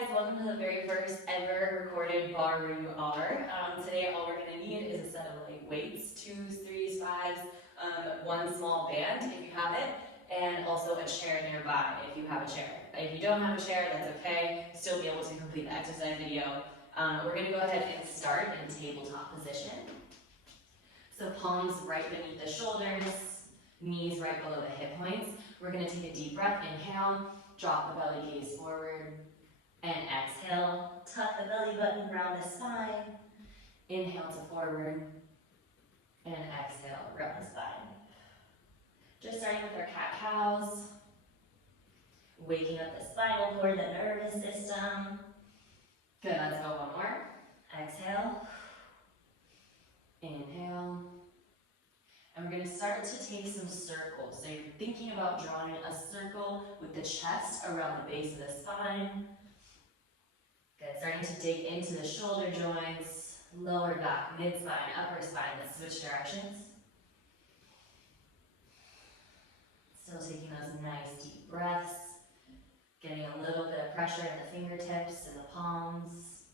guys, welcome to the very first ever recorded Barre Where You Are. Today all we're going to need is a set of like weights, 2s, 3s, 5s, one small band if you have it, and also a chair nearby if you have a chair. If you don't have a chair, that's okay, still be able to complete the exercise video. We're going to go ahead and start in tabletop position. So palms right beneath the shoulders, knees right below the hip points. We're going to take a deep breath, inhale, drop the belly gaze forward, and exhale, tuck the belly button around the spine, inhale to forward, and exhale, round the spine. Just starting with our cat-cows, waking up the spinal cord, the nervous system. Good, let's go one more. Exhale, inhale, and we're going to start to take some circles. So you're thinking about drawing a circle with the chest around the base of the spine. Good, starting to dig into the shoulder joints, lower back, mid-spine, upper spine. Let's switch directions. Still taking those nice deep breaths, getting a little bit of pressure in the fingertips and the palms.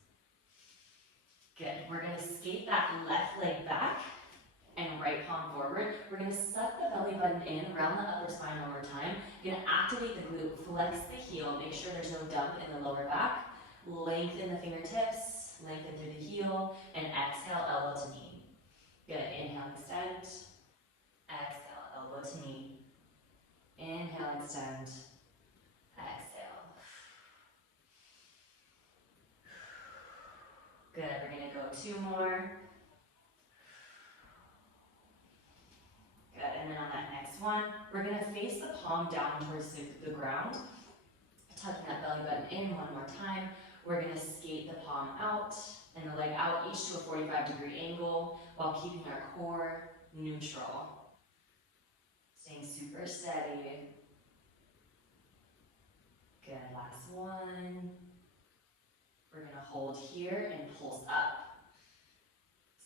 Good, we're going to skate that left leg back and right palm forward. We're going to suck the belly button in around the upper spine one more time. You're going to activate the glute, flex the heel, make sure there's no dump in the lower back. Lengthen the fingertips, lengthen through the heel, and exhale, elbow to knee. Good, inhale, extend. Exhale, elbow to knee. Inhale, extend. Exhale. Good, we're going to go 2 more. Good, and then on that next one, we're going to face the palm down towards the ground. Tucking that belly button in one more time. We're going to skate the palm out and the leg out, each to a 45-degree angle, while keeping our core neutral. Staying super steady. Good, last one. We're going to hold here and pulse up.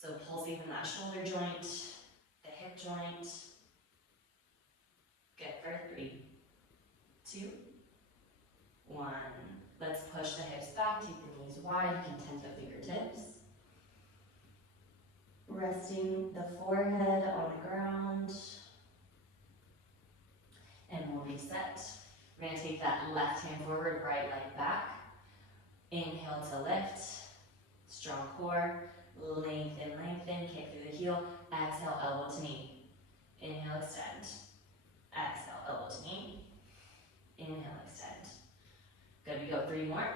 So pulsing from that shoulder joint, the hip joint. Good, for 3, 2, 1. Let's push the hips back, take the knees wide, you can tent the fingertips. Resting the forehead on the ground. And we'll reset. We're going to take that left hand forward, right leg back. Inhale to lift. Strong core. Lengthen, lengthen. Kick through the heel. Exhale, elbow to knee. Inhale, extend. Exhale, elbow to knee. Inhale, extend. Good, we go 3 more.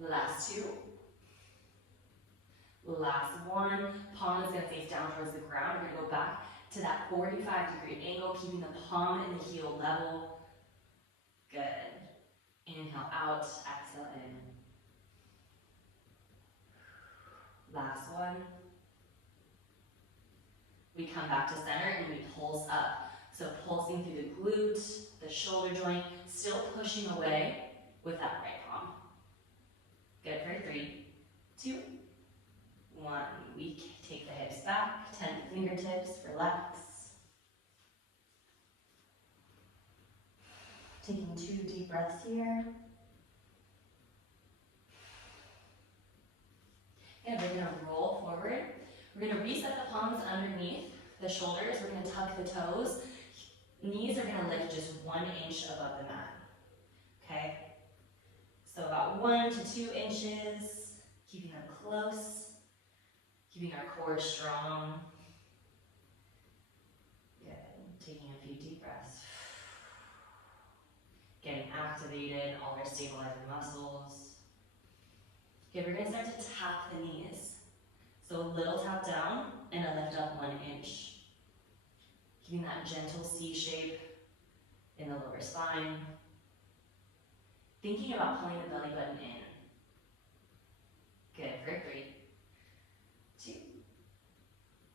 Last 2. Last 1. Palm is going to face down towards the ground. We're going to go back to that 45-degree angle, keeping the palm and the heel level. Good. Inhale out, exhale in. Last one. We come back to center and we pulse up. So pulsing through the glute, the shoulder joint, still pushing away with that right palm. Good, for 3, 2, 1. We take the hips back, tent the fingertips, relax. Taking 2 deep breaths here. And we're going to roll forward. We're going to reset the palms underneath the shoulders. We're going to tuck the toes. Knees are going to lift just 1 inch above the mat. Okay? So about 1 to 2 inches. Keeping them close. Keeping our core strong. Good. Taking a few deep breaths. Getting activated, all our stabilizer muscles. Okay, we're going to start to tap the knees. So a little tap down and a lift up 1 inch. Keeping that gentle C shape in the lower spine. Thinking about pulling the belly button in. Good, for 3, 2,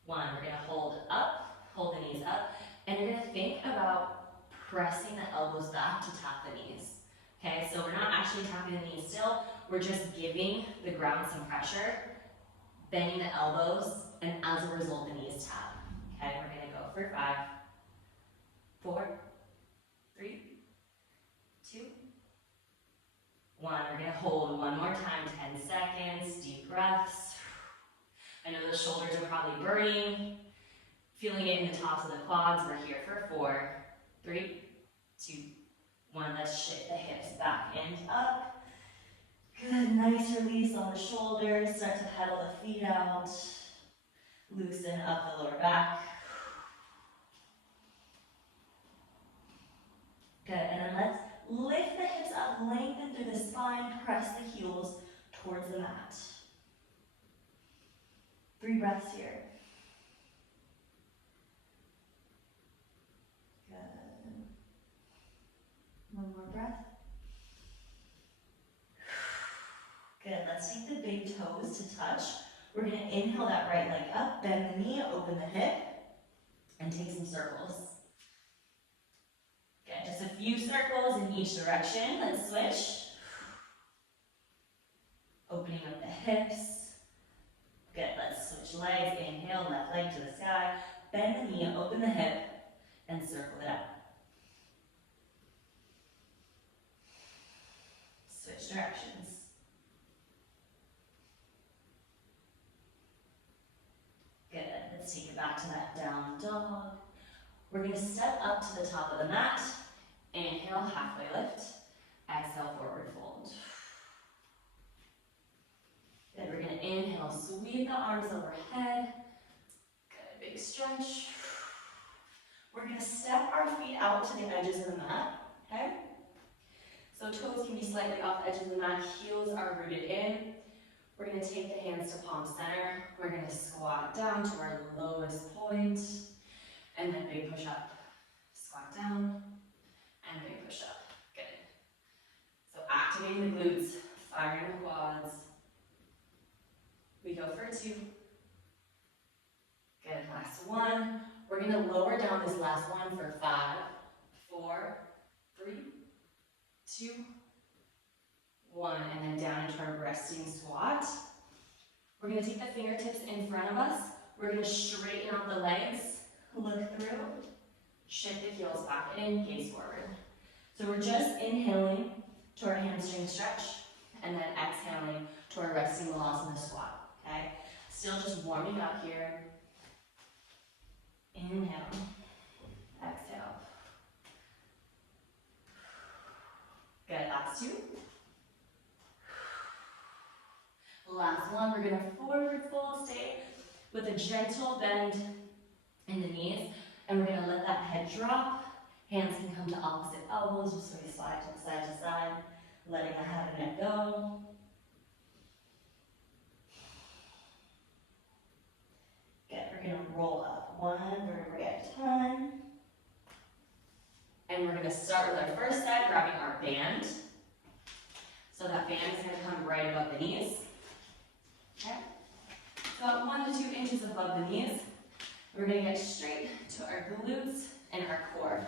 1. We're going to hold up, hold the knees up, and you're going to think about pressing the elbows back to tap the knees. Okay, so we're not actually tapping the knees still, we're just giving the ground some pressure, bending the elbows, and as a result, the knees tap. Okay, we're going to go for 5, 4, 3, 2, 1. We're gonna hold one more time, 10 seconds, deep breaths. I know the shoulders are probably burning. Feeling it in the tops of the quads. We're here for 4, 3, 2, 1. Let's shift the hips back and up. Good, nice release on the shoulders. Start to pedal the feet out. Loosen up the lower back. Good, and then let's lift the hips up, lengthen through the spine, press the heels towards the mat. 3 breaths here. Good. One more breath. Good, let's take the big toes to touch. We're gonna inhale that right leg up, bend the knee, open the hip, and take some circles. Good, just a few circles in each direction. Let's switch. Opening up the hips. Good, let's switch legs. Inhale, left leg to the sky. Bend the knee, open the hip, and circle it out. Switch directions. Good, let's take it back to that down dog. We're gonna step up to the top of the mat. Inhale, halfway lift. Exhale, forward fold. Good, we're gonna inhale, sweep the arms overhead. Good, big stretch. We're gonna step our feet out to the edges of the mat, okay? So toes can be slightly off the edges of the mat, heels are rooted in. We're gonna take the hands to palm center. We're gonna squat down to our lowest point, and then big push up. Squat down, and big push up. Good. So activating the glutes, firing the quads. We go for 2. Good, last 1. We're gonna lower down this last one for 5, 4, 3, 2, 1, and then down into our resting squat. We're gonna take the fingertips in front of us. We're gonna straighten out the legs, look through, shift the heels back in, gaze forward. So we're just inhaling to our hamstring stretch, and then exhaling to our resting Balasana squat, okay? Still just warming up here. Inhale, exhale. Good, last 2. Last 1, we're gonna forward fold, stay with a gentle bend in the knees, and we're gonna let that head drop. Hands can come to opposite elbows, just so we slide to side, letting the head and neck go. Good, we're gonna roll up 1 vertebrae at a time. And we're gonna start with our first set, grabbing our band. So that band is gonna come right above the knees. Okay? About 1 to 2 inches above the knees. We're gonna get straight to our glutes and our core.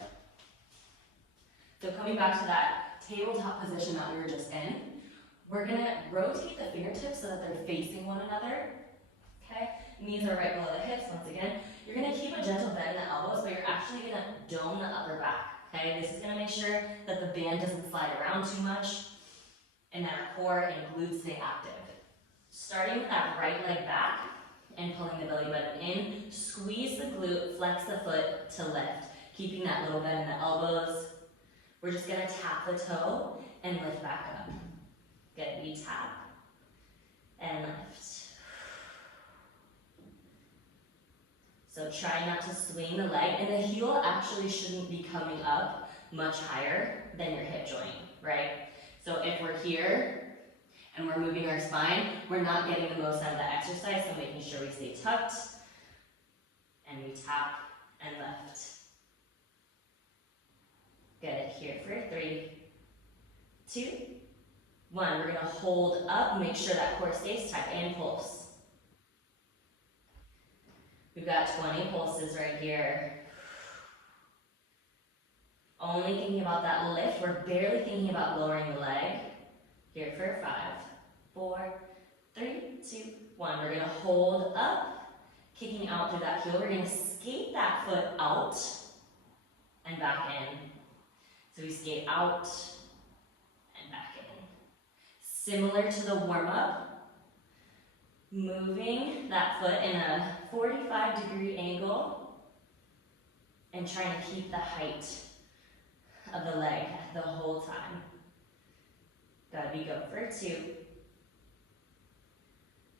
So coming back to that tabletop position that we were just in, we're gonna rotate the fingertips so that they're facing one another. Okay? Knees are right below the hips once again. You're gonna keep a gentle bend in the elbows, but you're actually gonna dome the upper back. Okay? This is gonna make sure that the band doesn't slide around too much and that our core and glutes stay active. Starting with that right leg back and pulling the belly button in, squeeze the glute, flex the foot to lift, keeping that little bend in the elbows. We're just gonna tap the toe and lift back up. Good, we tap and lift. So try not to swing the leg, and the heel actually shouldn't be coming up much higher than your hip joint, right? So if we're here and we're moving our spine, we're not getting the most out of the exercise, so making sure we stay tucked, and we tap and lift. Good, here for 3, 2, 1. We're gonna hold up, make sure that core stays tight, and pulse. We've got 20 pulses right here. Only thinking about that lift, we're barely thinking about lowering the leg. Here for 5, 4, 3, 2, 1. We're gonna hold up, kicking out through that heel. We're gonna skate that foot out and back in. So we skate out and back in. Similar to the warm-up, moving that foot in a 45-degree angle and trying to keep the height of the leg the whole time. Good, we go for 2.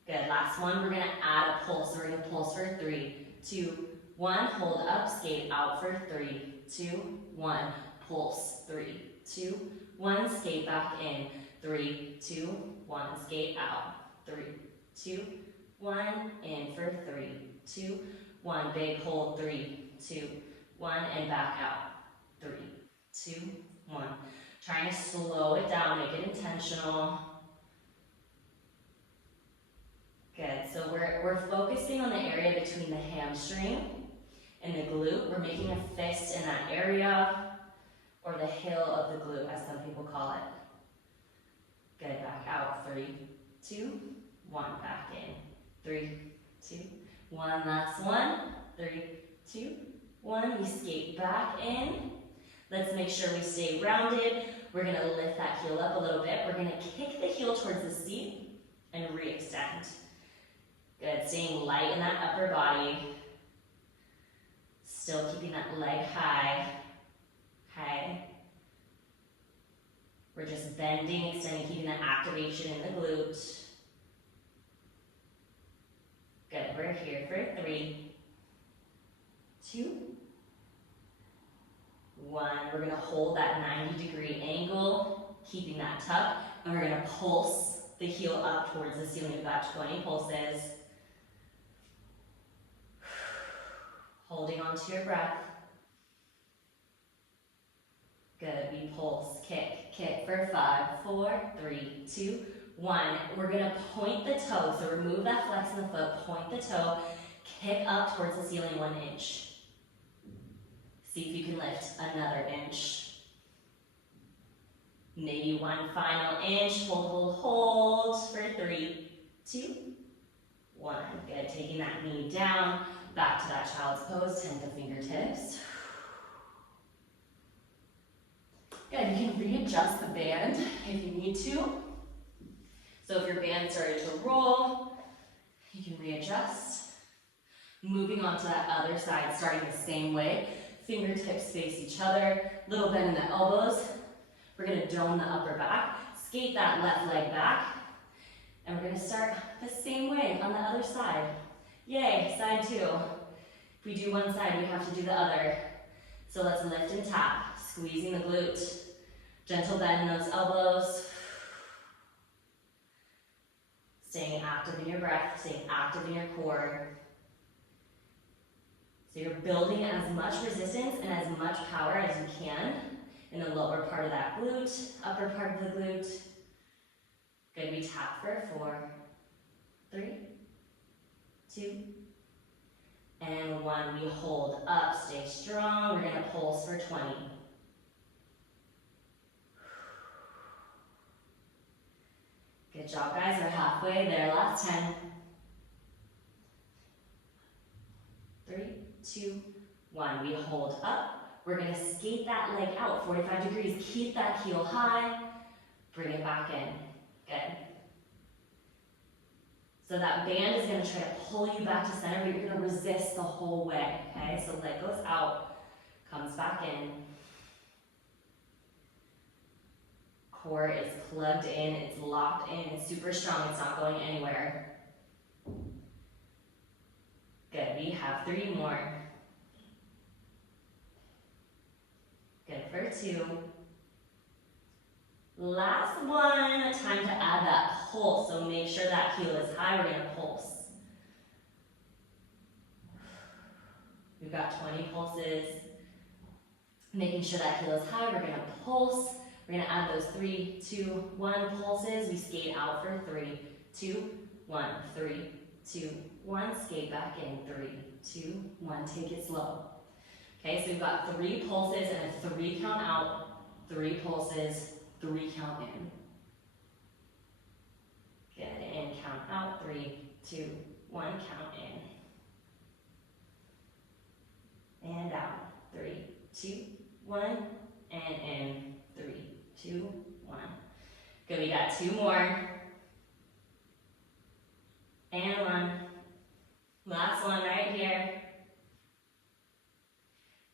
Good, last one, we're gonna add a pulse. We're gonna pulse for 3, 2, 1, hold up, skate out for 3, 2, 1, pulse, 3, 2, 1, skate back in, 3, 2, 1, skate out, 3, 2, 1, in for 3, 2, 1, big hold, 3, 2, 1, and back out, 3, 2, 1. Trying to slow it down, make it intentional. Good, so we're focusing on the area between the hamstring and the glute. We're making a fist in that area, or the heel of the glute, as some people call it. Good, back out, 3, 2, 1, back in, 3, 2, 1, last one, 3, 2, 1, we skate back in. Let's make sure we stay rounded. We're gonna lift that heel up a little bit. We're gonna kick the heel towards the seat and re-extend. Good, staying light in that upper body. Still keeping that leg high. We're just bending, extending, keeping that activation in the glute. Good, we're here for 3, 2, 1. We're gonna hold that 90-degree angle, keeping that tuck, and we're gonna pulse the heel up towards the ceiling, about 20 pulses. Holding on to your breath. Good, we pulse, kick for 5, 4, 3, 2, 1. We're gonna point the toe, so remove that flex in the foot, point the toe, kick up towards the ceiling 1 inch. See if you can lift another inch. Maybe one final inch, hold for 3, 2, 1. Good, taking that knee down, back to that child's pose, 10 to fingertips. Good, you can readjust the band if you need to. So if your band started to roll, you can readjust. Moving on to that other side, starting the same way. Fingertips face each other, little bend in the elbows. We're gonna dome the upper back, skate that left leg back, and we're gonna start the same way on the other side. Yay, side 2. If we do one side, we have to do the other. So let's lift and tap, squeezing the glute. Gentle bend in those elbows. Staying active in your breath, staying active in your core. So you're building as much resistance and as much power as you can in the lower part of that glute, upper part of the glute. Good, we tap for 4, 3, 2, and 1. We hold up, stay strong. We're gonna pulse for 20. Good job, guys, we're halfway there, last 10. 3, 2, 1, we hold up. We're gonna skate that leg out, 45 degrees. Keep that heel high, bring it back in, good. So that band is gonna try to pull you back to center, but you're gonna resist the whole way, okay? So leg goes out, comes back in. Core is plugged in, it's locked in, it's super strong, it's not going anywhere. Good, we have 3 more. Good for 2. Last one, time to add that pulse. So make sure that heel is high, we're gonna pulse. We've got 20 pulses. Making sure that heel is high, we're gonna pulse. We're gonna add those 3, 2, 1 pulses. We skate out for 3, 2, 1, 3, 2, 1, skate back in, 3, 2, 1, take it slow. Okay, so we've got 3 pulses and a 3 count out, 3 pulses, 3 count in. Good, in, count out, 3, 2, 1, count in. And out, 3, 2, 1, and in, 3, 2, 1. Good, we got 2 more. And 1. Last one right here.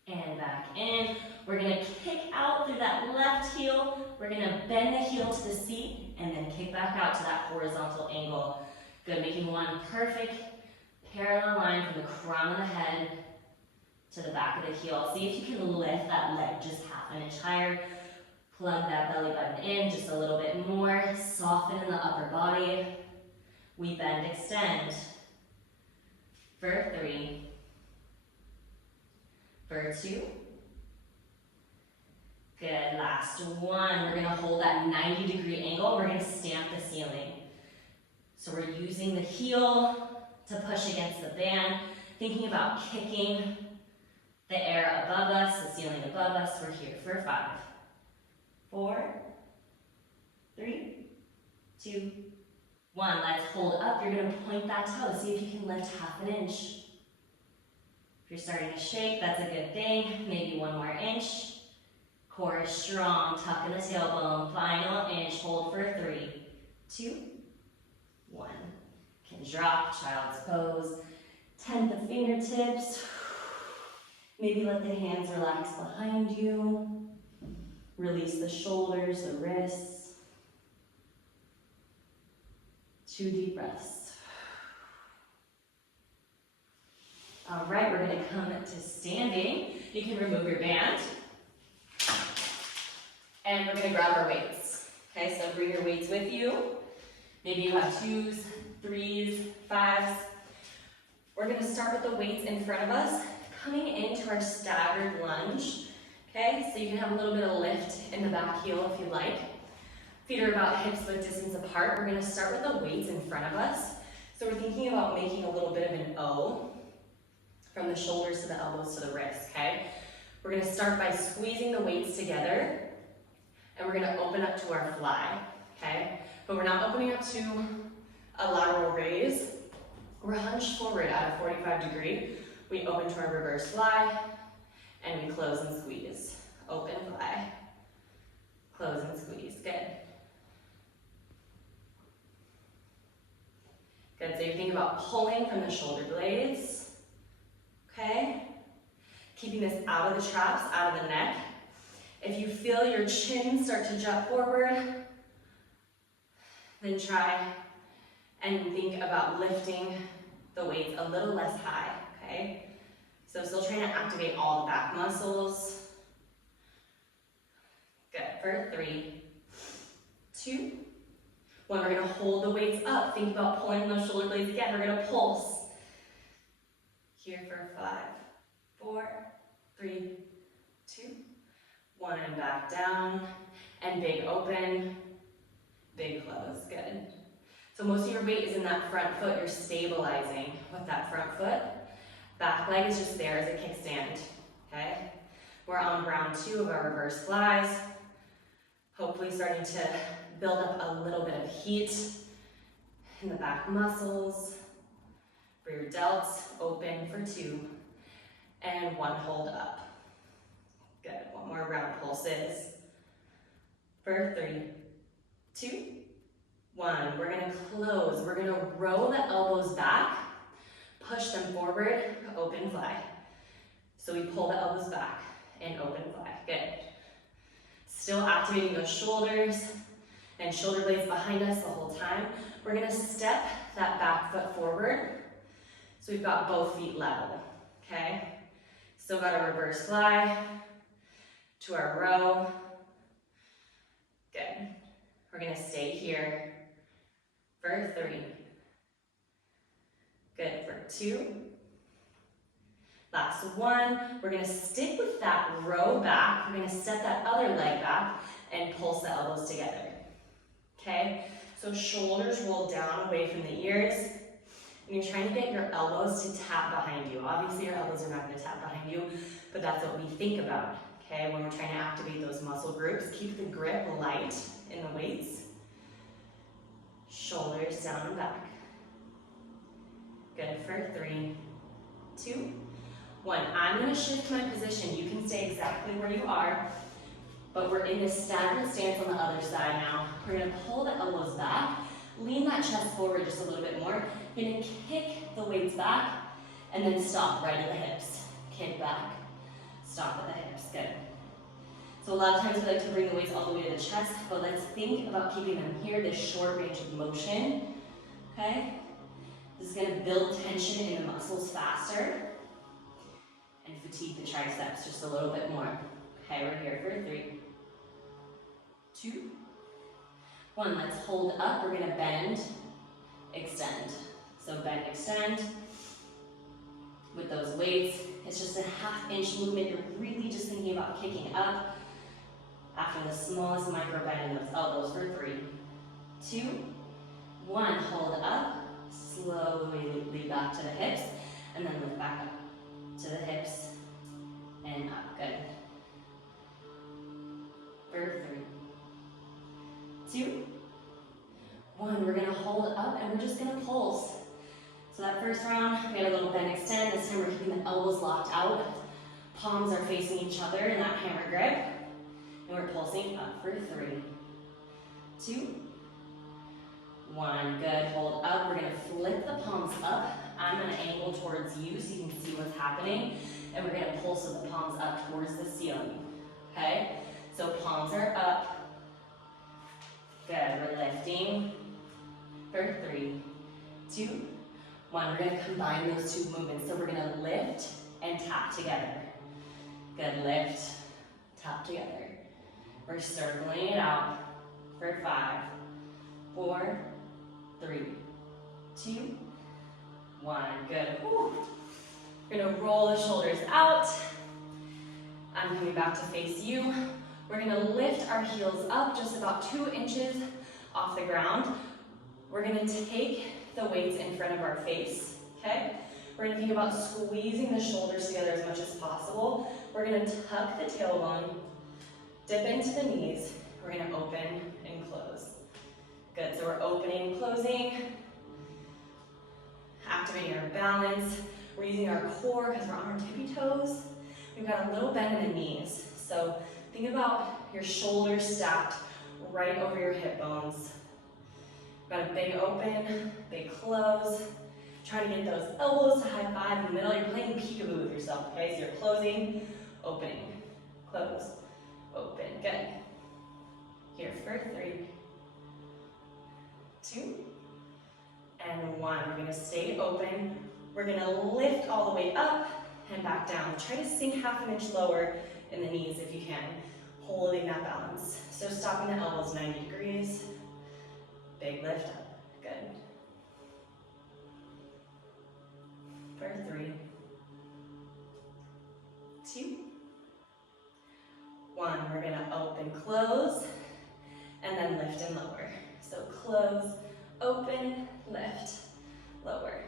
And back in. We're gonna kick out through that left heel. We're gonna bend the heel to the seat and then kick back out to that horizontal angle. Good, making one perfect parallel line from the crown of the head to the back of the heel. See if you can lift that leg just half an inch higher. Plug that belly button in just a little bit more. Soften in the upper body. We bend, extend. For 3. For 2. Good, last one. We're gonna hold that 90-degree angle. We're gonna stamp the ceiling. So we're using the heel to push against the band, thinking about kicking the air above us, the ceiling above us. We're here for 5, 4, 3, 2, 1. Let's hold up. You're gonna point that toe. See if you can lift half an inch. If you're starting to shake, that's a good thing. Maybe 1 more inch. Core is strong, tuck in the tailbone. Final inch, hold for 3, 2, 1. Can drop, child's pose. Tent the fingertips. Maybe let the hands relax behind you. Release the shoulders, the wrists. 2 deep breaths. All right, we're gonna come to standing. You can remove your band. And we're gonna grab our weights. Okay, so bring your weights with you. Maybe you have 2s, 3s, 5s. We're gonna start with the weights in front of us, coming into our staggered lunge. Okay, so you can have a little bit of lift in the back heel if you like. Feet are about hips width distance apart. We're gonna start with the weights in front of us. So we're thinking about making a little bit of an O from the shoulders to the elbows to the wrists, okay? We're gonna start by squeezing the weights together, and we're gonna open up to our fly, okay? But we're not opening up to a lateral raise. We're hunched forward at a 45-degree. We open to our reverse fly, and we close and squeeze. Open fly, close and squeeze, good. Good, so you're thinking about pulling from the shoulder blades, okay? Keeping this out of the traps, out of the neck. If you feel your chin start to jut forward, then try and think about lifting the weights a little less high, okay? So still trying to activate all the back muscles. Good, for 3, 2, 1. We're gonna hold the weights up. Think about pulling those shoulder blades again. We're gonna pulse. Here for 5, 4, 3, 2, 1, and back down. And big open, big close, good. So most of your weight is in that front foot. You're stabilizing with that front foot. Back leg is just there as a kickstand, okay? We're on round 2 of our reverse flies. Hopefully starting to build up a little bit of heat in the back muscles. For your delts, open for 2, and 1, hold up. Good, 1 more round pulses. For 3, 2, 1. We're gonna close. We're gonna roll the elbows back, push them forward, open fly. So we pull the elbows back and open fly, good. Still activating those shoulders and shoulder blades behind us the whole time. We're gonna step that back foot forward. So we've got both feet level, okay? Still got a reverse fly to our row. Good. We're gonna stay here for 3. Good, for 2. Last 1. We're gonna stick with that row back. We're gonna set that other leg back and pulse the elbows together, okay? So shoulders roll down away from the ears. And you're trying to get your elbows to tap behind you. Obviously your elbows are not gonna tap behind you, but that's what we think about, okay? When we're trying to activate those muscle groups, keep the grip light in the weights. Shoulders down and back. Good, for 3, 2, 1. I'm gonna shift my position. You can stay exactly where you are, but we're in this staggered stance on the other side now. We're gonna pull the elbows back, lean that chest forward just a little bit more. You're gonna kick the weights back, and then stop right at the hips. Kick back, stop at the hips, good. So a lot of times we like to bring the weights all the way to the chest, but let's think about keeping them here, this short range of motion, okay? This is gonna build tension in the muscles faster and fatigue the triceps just a little bit more. Okay, we're here for 3, 2, 1. Let's hold up. We're gonna bend, extend. So bend, extend with those weights. It's just a 1/2 inch movement. You're really just thinking about kicking up after the smallest micro bend in those elbows for 3, 2, 1. Hold up. Slowly lead back to the hips, and then lift back up to the hips and up. Good. For 3, 2, 1. We're gonna hold up and we're just gonna pulse. So that first round, we had a little bend extend. This time we're keeping the elbows locked out. Palms are facing each other in that hammer grip. And we're pulsing up for 3, 2, 1. Good. Hold up. We're gonna flip the palms up. I'm gonna angle towards you so you can see what's happening. And we're gonna pulse with the palms up towards the ceiling. Okay? So palms are up. Good. We're lifting for 3, 2, 1. We're gonna combine those two movements. So we're gonna lift and tap together. Good. Lift, tap together. We're circling it out for 5, 4, 3, 2, 1. Good. Woo. We're gonna roll the shoulders out. I'm coming back to face you. We're gonna lift our heels up just about 2 inches off the ground. We're gonna take the weights in front of our face, okay? We're gonna think about squeezing the shoulders together as much as possible. We're gonna tuck the tailbone, dip into the knees. We're gonna open and close. Good, so we're opening and closing. Activating our balance. We're using our core because we're on our tippy toes. We've got a little bend in the knees. So think about your shoulders stacked right over your hip bones. Got a big open, big close. Try to get those elbows to high five in the middle. You're playing peekaboo with yourself, okay? So you're closing, opening, close, open. Good. Here for 3, 2, and 1. We're gonna stay open. We're gonna lift all the way up and back down. Try to sink 1/2 inch lower in the knees if you can, holding that balance. So stopping the elbows 90 degrees. Big lift up. Good. For 3, 2, 1. We're gonna open, close, and then lift and lower. So close, open, lift, lower.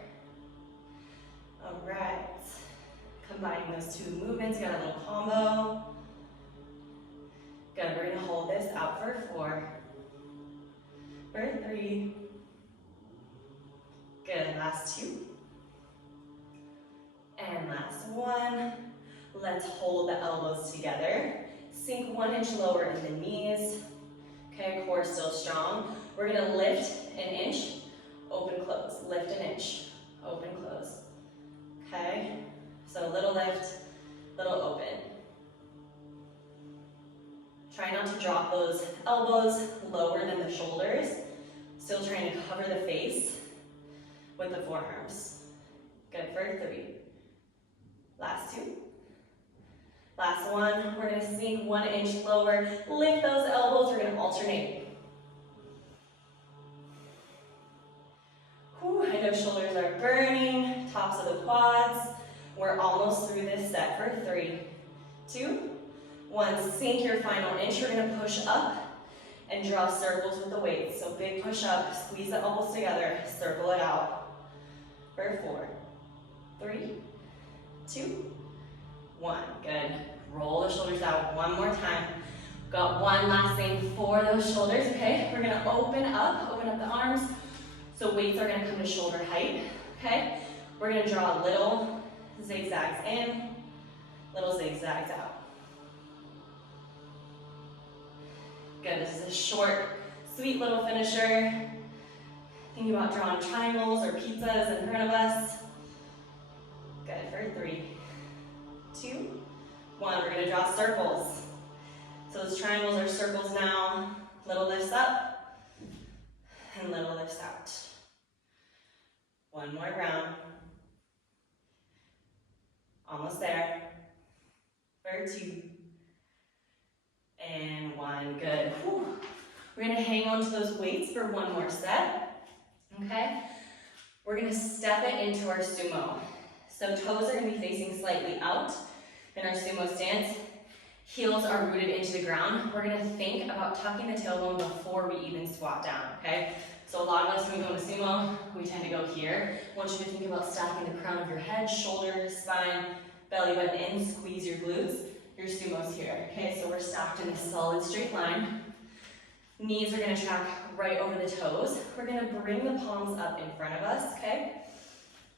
All right. Combining those two movements, got a little combo. Good, we're gonna hold this out for 4, for 3. Good, last 2. And last 1. Let's hold the elbows together. Sink 1 inch lower in the knees. Okay, core still strong. We're gonna lift 1 inch, open, close. Lift 1 inch, open, close. Okay, so little lift, little open. Try not to drop those elbows lower than the shoulders. Still trying to cover the face with the forearms. Good for 3. Last 2. Last 1. We're gonna sink 1 inch lower. Lift those elbows. We're gonna alternate. Whew, I know shoulders are burning. Tops of the quads. We're almost through this set for 3, 2, 1. Sink your final inch. We're gonna push up and draw circles with the weights. So big push up, squeeze the elbows together, circle it out. For 4, 3, 2, 1. Good. Roll the shoulders out one more time. Got one last thing for those shoulders, okay? We're gonna open up the arms. So weights are gonna come to shoulder height, okay? We're gonna draw little zigzags in, little zigzags out. Good, this is a short sweet little finisher. Thinking about drawing triangles or pizzas in front of us. Good, for 3, 2, 1. We're gonna draw circles. So those triangles are circles now. Little lifts up and little lifts out. One more round. Almost there. For 2. And 1, good. Whew. We're gonna hang on to those weights for one more set, okay? We're gonna step it into our sumo. So toes are gonna be facing slightly out in our sumo stance. Heels are rooted into the ground. We're gonna think about tucking the tailbone before we even squat down, okay? So a lot of us, when we go to sumo, we tend to go here. I want you to think about stacking the crown of your head, shoulders, spine, belly button in, squeeze your glutes. Your sumo's here, okay? So we're stacked in a solid straight line. Knees are gonna track right over the toes. We're gonna bring the palms up in front of us, okay?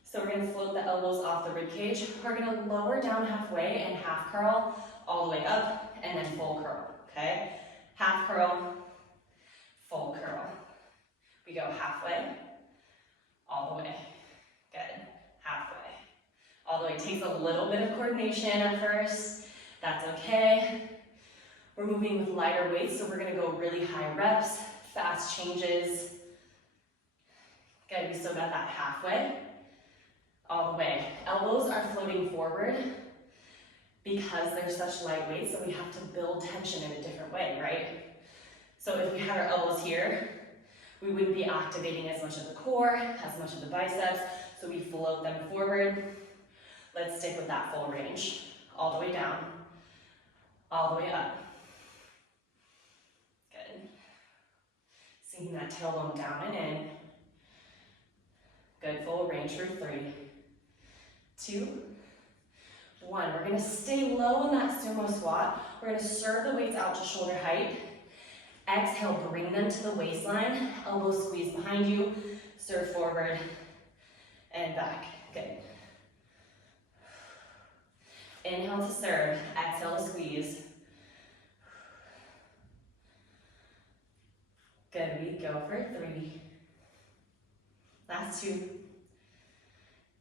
So we're gonna float the elbows off the rib cage. We're gonna lower down halfway and half curl all the way up, and then full curl, okay? Half curl, full curl. We go halfway, all the way. Good, halfway, all the way. Takes a little bit of coordination at first. That's okay. We're moving with lighter weights, so we're gonna go really high reps, fast changes. Good, we still got that halfway, all the way. Elbows are floating forward because they're such light weights, so we have to build tension in a different way, right? So if we had our elbows here, we wouldn't be activating as much of the core, as much of the biceps, so we float them forward. Let's stick with that full range. All the way down, all the way up. Good. Sinking that tailbone down and in. Good, full range for 3, 2, 1. We're gonna stay low in that sumo squat. We're gonna serve the weights out to shoulder height. Exhale, bring them to the waistline. Elbows squeeze behind you. Serve forward and back. Good. Inhale to serve. Exhale to squeeze. Good, we go for 3. Last 2.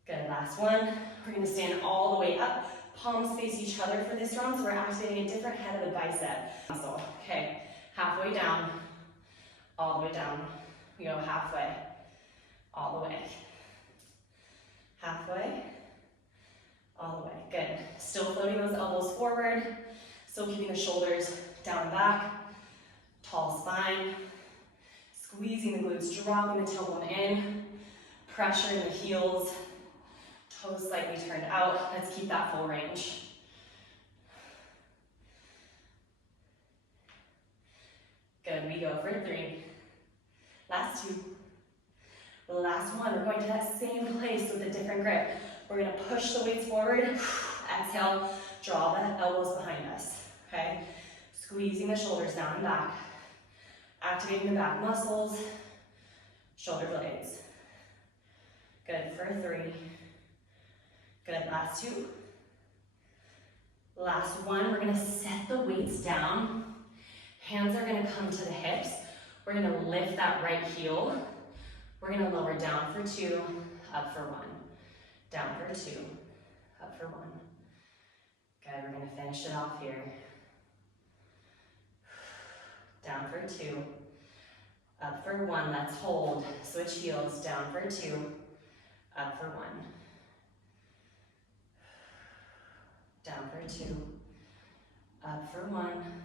Good, last 1. We're gonna stand all the way up. Palms face each other for this round, so we're activating a different head of the bicep muscle. Okay, halfway down, all the way down. We go halfway, all the way. Halfway, all the way. Good. Still floating those elbows forward. Still keeping the shoulders down and back. Tall spine. Squeezing the glutes, dropping the tailbone in. Pressure in the heels. Toes slightly turned out. Let's keep that full range. Good, we go for 3. Last 2. The last 1, we're going to that same place with a different grip. We're gonna push the weights forward. Exhale, draw the elbows behind us, okay? Squeezing the shoulders down and back. Activating the back muscles, shoulder blades. Good, for 3. Good, last 2. Last 1, we're gonna set the weights down. Hands are gonna come to the hips. We're gonna lift that right heel. We're gonna lower down for 2, up for 1. Down for 2, up for 1. Good, we're gonna finish it off here. Down for 2, up for 1, let's hold. Switch heels, down for 2, up for 1. Down for 2, up for 1.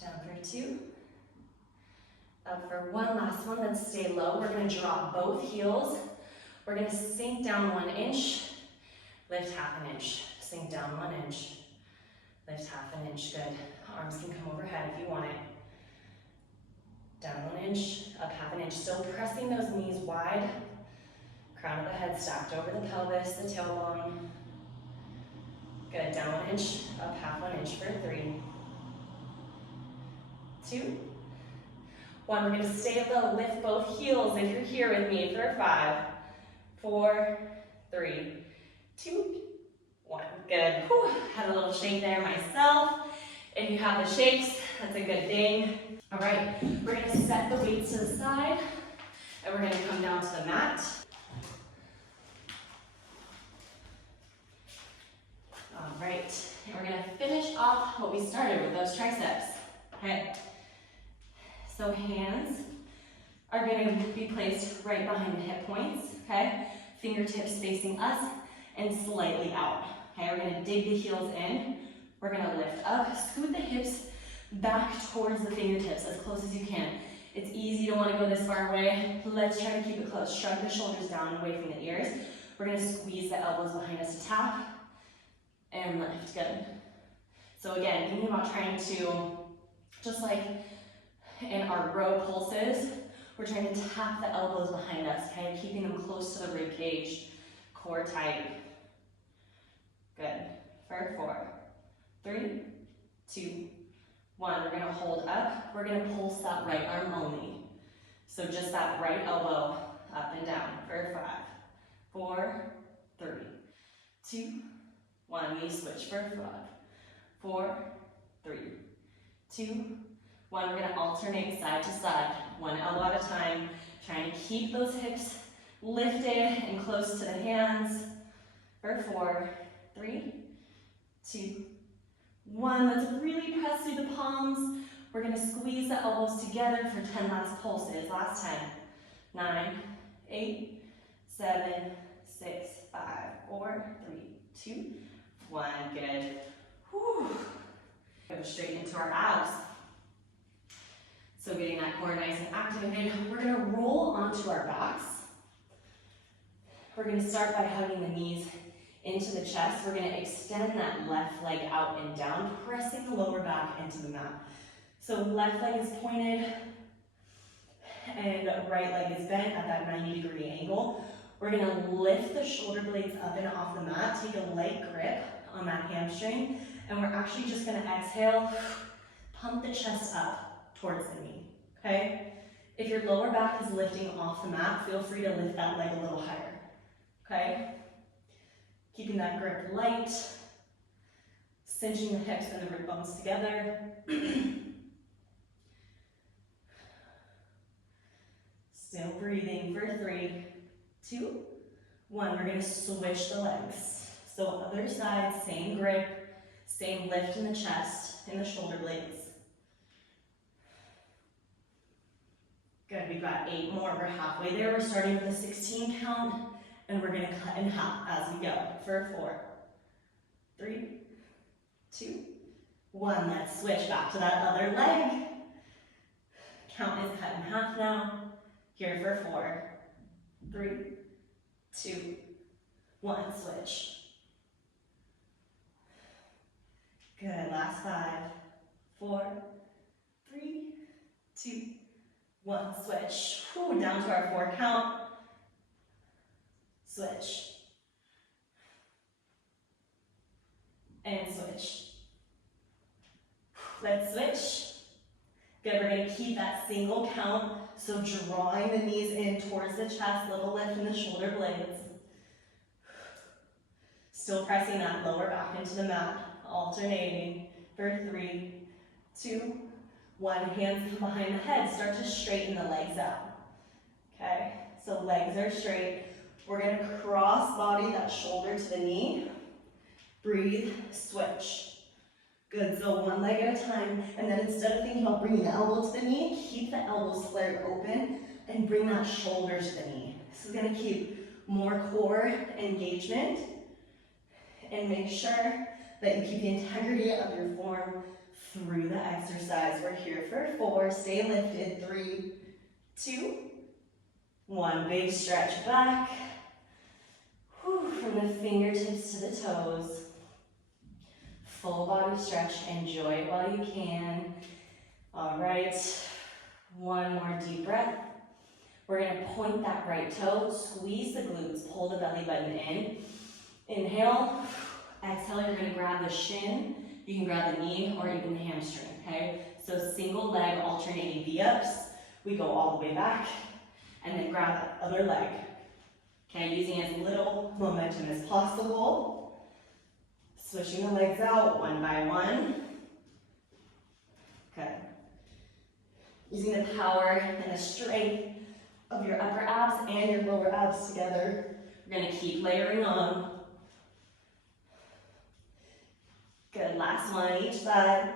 Down for 2, up for 1. Last one, let's stay low. We're gonna drop both heels. We're gonna sink down 1 inch, lift half an inch. Sink down 1 inch, lift half an inch. Good. Arms can come overhead if you want it. Down 1 inch, up half an inch. Still pressing those knees wide. Crown of the head stacked over the pelvis, the tailbone. Good, down 1 inch, up half 1 inch for 3, 2, 1. We're gonna stay low, lift both heels if you're here with me for 5, 4, 3, 2, 1. Good. Whew. Had a little shake there myself. If you have the shakes, that's a good thing. All right, we're gonna set the weights to the side and we're gonna come down to the mat. All right, and we're gonna finish off what we started with those triceps, okay? So hands are gonna be placed right behind the hip points, okay? Fingertips facing us and slightly out, okay? We're gonna dig the heels in. We're gonna lift up, scoot the hips back towards the fingertips as close as you can. It's easy to want to go this far away. Let's try to keep it close. Shrug the shoulders down away from the ears. We're gonna squeeze the elbows behind us to tap and lift, good. So again, thinking about trying to, just like in our row pulses, we're trying to tap the elbows behind us, okay? Keeping them close to the rib cage, core tight. Good. For 4, 3, 2, 1. We're gonna hold up. We're gonna pulse that right arm only. So just that right elbow up and down for 5, 4, 3, 2, 1. Knee switch for 5, 4, 3, 2, 1. We're gonna alternate side to side, one elbow at a time, trying to keep those hips lifted and close to the hands for 4, 3, 2, 1. Let's really press through the palms. We're gonna squeeze the elbows together for 10 last pulses. Last 10, 9, 8, 7, 6, 5, 4, 3, 2, 1. Good. Whew. Go straight into our abs. So getting that core nice and activated, we're gonna roll onto our backs. We're gonna start by hugging the knees into the chest. We're gonna extend that left leg out and down, pressing the lower back into the mat. So left leg is pointed and right leg is bent at that 90-degree angle. We're gonna lift the shoulder blades up and off the mat, take a light grip on that hamstring, and we're actually just gonna exhale, pump the chest up towards the knee, okay? If your lower back is lifting off the mat, feel free to lift that leg a little higher, okay? Keeping that grip light, cinching the hips and the rib bones together. Still breathing for 3, 2, 1. We're gonna switch the legs. So other side, same grip, same lift in the chest and the shoulder blades. Good, we've got 8 more, we're halfway there. We're starting with a 16 count and we're gonna cut in half as we go for 4, 3, 2, 1. Let's switch back to that other leg. Count is cut in half now. Here for 4, 3, 2, 1. Switch. Good, last 5, 4, 3, 2, 1. Switch. Whew, down to our 4 count. Switch. And switch. Let's switch. Good, we're gonna keep that single count. So drawing the knees in towards the chest, little lift in the shoulder blades. Still pressing that lower back into the mat, alternating for 3, 2, 1. Hands come behind the head, start to straighten the legs out. Okay, so legs are straight. We're gonna cross body that shoulder to the knee. Breathe, switch. Good, so one leg at a time, and then instead of thinking about bringing the elbow to the knee, keep the elbows flared open and bring that shoulder to the knee. This is gonna keep more core engagement and make sure that you keep the integrity of your form through the exercise. We're here for 4, stay lifted, 3, 2, 1. Big stretch back. Whew, from the fingertips to the toes. Full body stretch, enjoy it while you can. All right, one more deep breath. We're gonna point that right toe, squeeze the glutes, pull the belly button in. Inhale, exhale, you're gonna grab the shin, you can grab the knee or even the hamstring, okay? So single leg alternating V-ups, we go all the way back, and then grab that other leg. Okay, using as little momentum as possible. Switching the legs out one by one. Using the power and the strength of your upper abs and your lower abs together. We're gonna keep layering on. Good, last one, each side.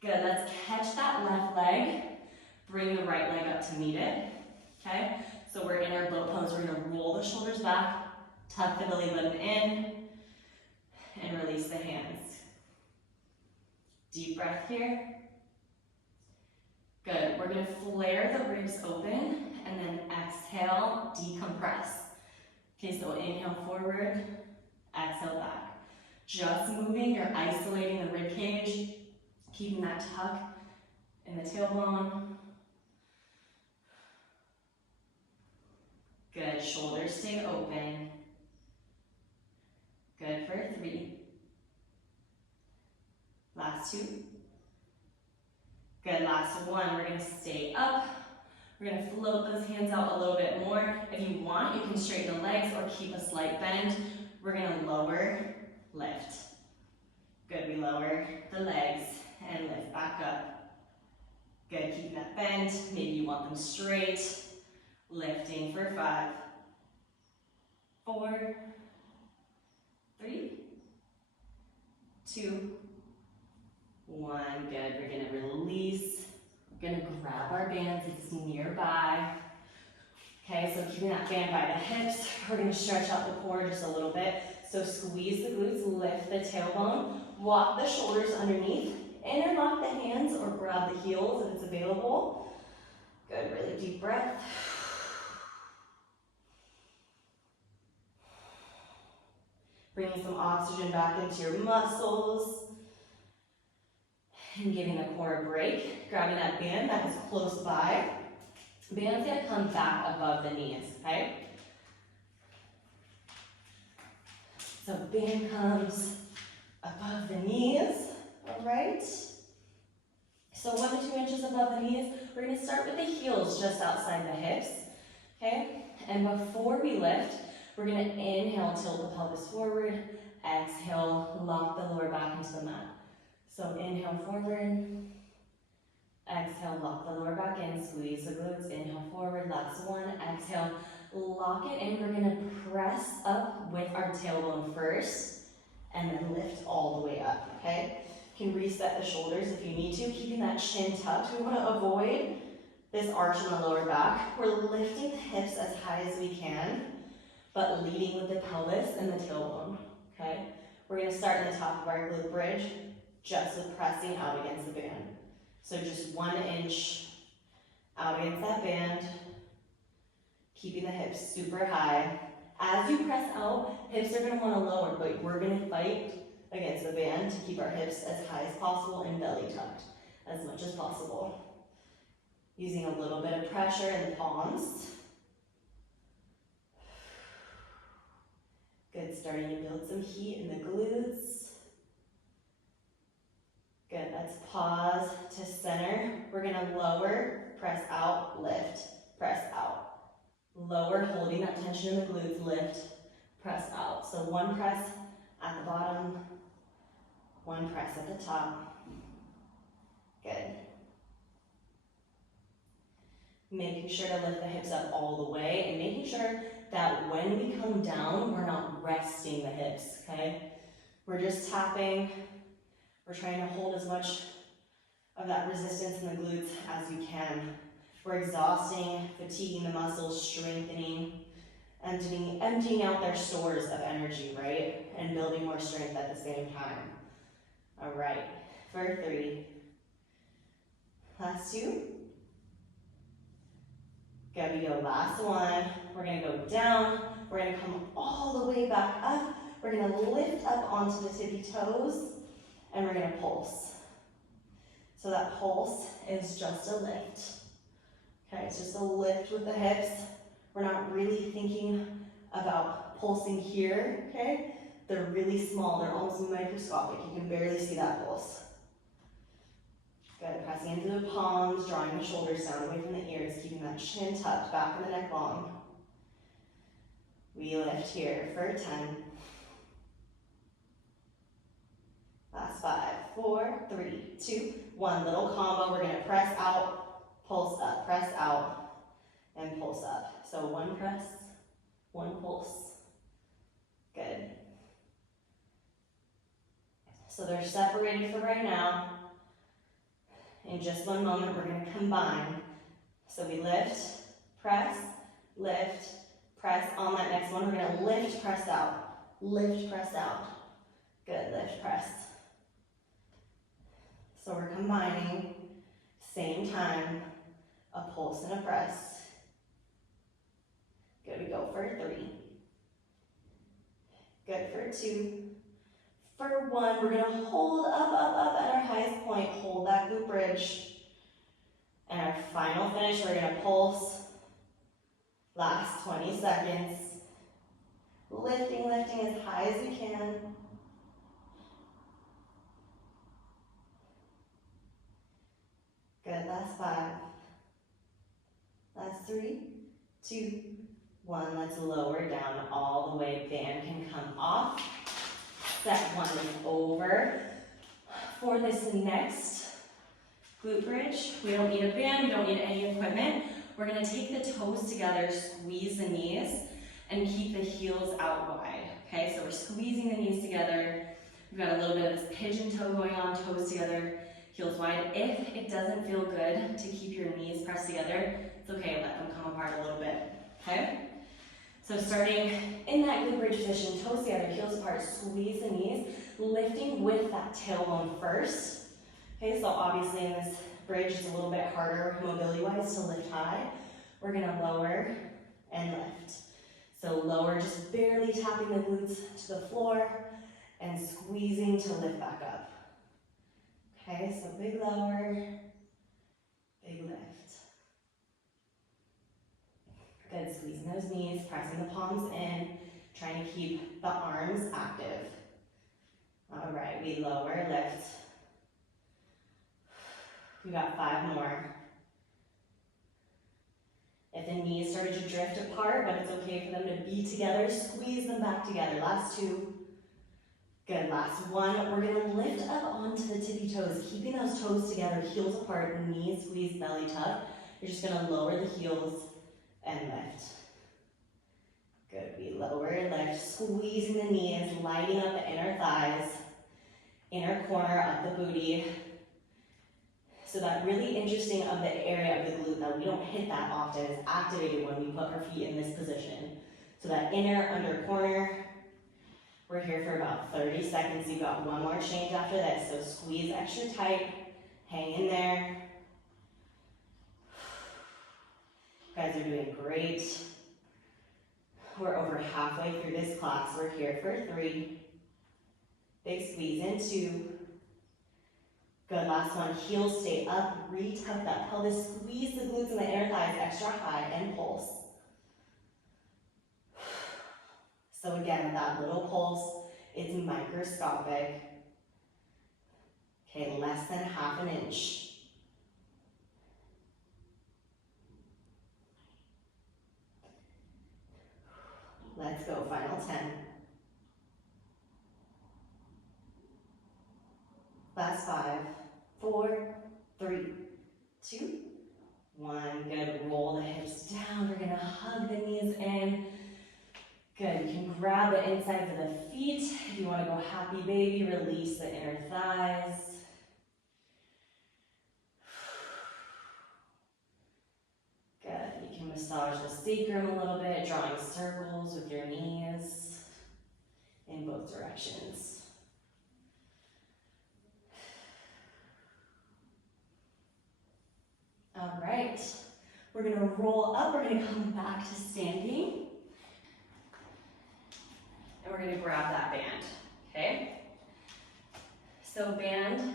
Good, let's catch that left leg. Bring the right leg up to meet it, okay? So we're in our boat pose. We're gonna roll the shoulders back, tuck the belly button in, and release the hands. Deep breath here. Good, we're gonna flare the ribs open, and then exhale, decompress. Okay, so inhale forward, exhale back. Just moving, you're isolating the rib cage, keeping that tuck in the tailbone. Good, shoulders stay open. Good for 3. Last 2. Good, last 1. We're gonna stay up. We're gonna float those hands out a little bit more. If you want, you can straighten the legs or keep a slight bend. We're gonna lower, lift. Good, we lower the legs and lift back up. Good, keep that bend. Maybe you want them straight. Lifting for 5, 4, 3, 2, 1. Good, we're gonna release. We're gonna grab our bands, it's nearby. Okay, so keeping that band by the hips, we're gonna stretch out the core just a little bit. So squeeze the glutes, lift the tailbone, walk the shoulders underneath, interlock the hands or grab the heels if it's available. Good, really deep breath. Bringing some oxygen back into your muscles. And giving the core a break. Grabbing that band that is close by. Band's gonna come back above the knees, okay? So band comes above the knees, all right? So 1 to 2 inches above the knees. We're gonna start with the heels just outside the hips, okay? And before we lift, we're gonna inhale, tilt the pelvis forward. Exhale, lock the lower back into the mat. So inhale forward. Exhale, lock the lower back in, squeeze the glutes. Inhale forward, last 1. Exhale, lock it in. We're gonna press up with our tailbone first, and then lift all the way up, okay? You can reset the shoulders if you need to, keeping that chin tucked. We wanna avoid this arch in the lower back. We're lifting the hips as high as we can, but leading with the pelvis and the tailbone, okay? We're gonna start in the top of our glute bridge, just with pressing out against the band. So just 1 inch out against that band, keeping the hips super high. As you press out, hips are gonna wanna lower, but we're gonna fight against the band to keep our hips as high as possible and belly tucked as much as possible. Using a little bit of pressure in the palms. Good, starting to build some heat in the glutes. Good, let's pause to center. We're gonna lower, press out, lift, press out. Lower, holding that tension in the glutes, lift, press out. So 1 press at the bottom, 1 press at the top. Good. Making sure to lift the hips up all the way and making sure that when we come down, we're not resting the hips, okay? We're just tapping. We're trying to hold as much of that resistance in the glutes as you can. We're exhausting, fatiguing the muscles, strengthening, emptying out their stores of energy, right? And building more strength at the same time. All right, for 3. Last 2. Good, we go, last 1. We're gonna go down. We're gonna come all the way back up. We're gonna lift up onto the tippy toes. And we're gonna pulse. So that pulse is just a lift. Okay, it's just a lift with the hips. We're not really thinking about pulsing here, okay? They're really small, they're almost microscopic. You can barely see that pulse. Good, pressing into the palms, drawing the shoulders down away from the ears, keeping that chin tucked, back in the neck long. We lift here for 10. Last 5, 4, 3, 2, 1. Little combo. We're gonna press out, pulse up, press out, and pulse up. So one press, one pulse. Good. So they're separated for right now. In just one moment, we're going to combine. So we lift, press, press. On that next one, we're going to lift, press out. Lift, press out. Good, lift, press. So we're combining, same time, a pulse and a press. Good, we go for 3. Good, for 2. For 1, we're gonna hold up at our highest point, hold that glute bridge. And our final finish, we're gonna pulse. Last 20 seconds. Lifting as high as you can. Good, last 5. Last 3, 2, 1. Let's lower down all the way. Band can come off. Set 1 is over. For this next glute bridge, we don't need a band, we don't need any equipment. We're gonna take the toes together, squeeze the knees, and keep the heels out wide. Okay, so we're squeezing the knees together. We've got a little bit of this pigeon toe going on, toes together, heels wide. If it doesn't feel good to keep your knees pressed together, it's okay, let them come apart a little bit, okay? So starting in that glute bridge position, toes together, heels apart, squeeze the knees, lifting with that tailbone first. Okay, so obviously in this bridge, it's a little bit harder mobility-wise to lift high. We're gonna lower and lift. So lower, just barely tapping the glutes to the floor and squeezing to lift back up. Okay, so big lower, big lift. Good, squeezing those knees, pressing the palms in, trying to keep the arms active. All right, we lower, lift. We got 5 more. If the knees started to drift apart, but it's okay for them to be together, squeeze them back together. Last 2. Good, last 1. We're gonna lift up onto the tippy toes, keeping those toes together, heels apart, knees squeeze, belly tuck. You're just gonna lower the heels and lift. Good, we lower, lift, squeezing the knees, lighting up the inner thighs, inner corner of the booty. So that really interesting of the area of the glute that we don't hit that often is activated when we put our feet in this position. So that inner under corner, we're here for about 30 seconds. You've got 1 more change after this. So squeeze extra tight, hang in there. You guys are doing great. We're over halfway through this class. We're here for 3. Big squeeze in 2. Good, last 1. Heels stay up, re-tuck that pelvis, squeeze the glutes and the inner thighs extra high and pulse. So again, that little pulse, it's microscopic. Okay, less than ½ an inch. Let's go, final 10. Last 5, 4, 3, 2, 1. Good, roll the hips down. We're gonna hug the knees in. Good, you can grab the insides of the feet. If you wanna go happy baby, release the inner thighs. Good, you can massage the sacrum a little bit, drawing circles with your knees in both directions. All right, we're gonna roll up, we're gonna come back to standing. And we're gonna grab that band, okay? So band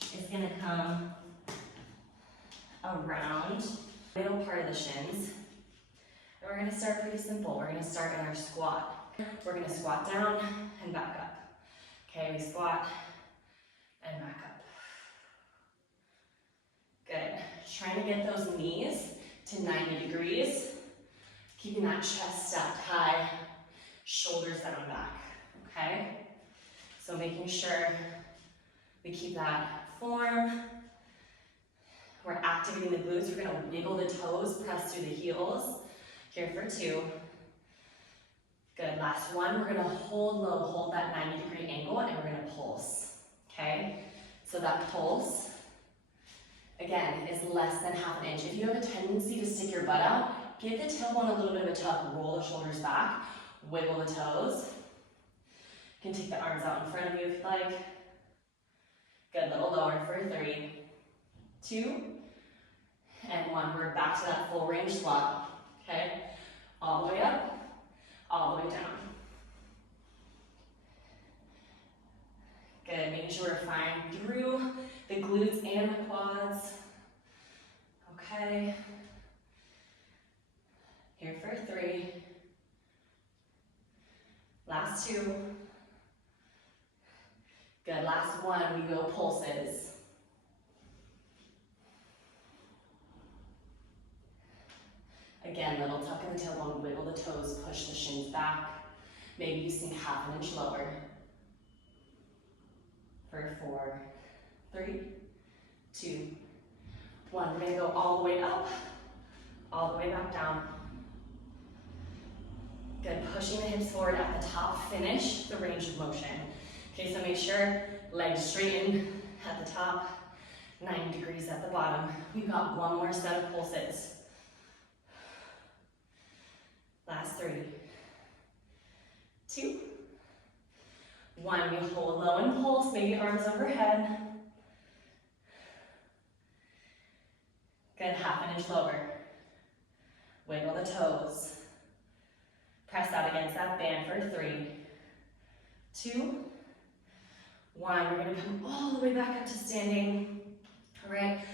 is gonna come around the middle part of the shins. And we're gonna start pretty simple. We're gonna start in our squat. We're gonna squat down and back up. Okay, we squat and back up. Good, trying to get those knees to 90 degrees. Keeping that chest stacked high, shoulders down back, okay? So making sure we keep that form We're activating the glutes. We're gonna wiggle the toes, press through the heels. Here for 2. Good, last 1. We're gonna hold low, hold that 90-degree angle, and we're gonna pulse, okay? So that pulse, again, is less than ½ an inch. If you have a tendency to stick your butt out, give the tailbone a little bit of a tuck, roll the shoulders back, wiggle the toes. You can take the arms out in front of you if you'd like. Good, a little lower for 3, 2, and 1. We're back to that full range squat, okay? All the way up, all the way down. Good, making sure we're flying through the glutes and the quads. Okay. Here for 3. Last 2. Good, last 1, we go pulses. Again, little tuck in the tailbone, wiggle the toes, push the shins back. Maybe you sink ½ an inch lower. For 4, 3, 2, 1. We're gonna go all the way up, all the way back down. Good, pushing the hips forward at the top, finish the range of motion. Okay, so make sure legs straighten at the top, 90 degrees at the bottom. We've got 1 more set of pulses. Last 3, 2, 1. We hold low and pulse, maybe arms overhead. Good, ½ an inch lower. Wiggle the toes. Press out against that band for 3, 2, 1. We're gonna come all the way back up to standing. All right,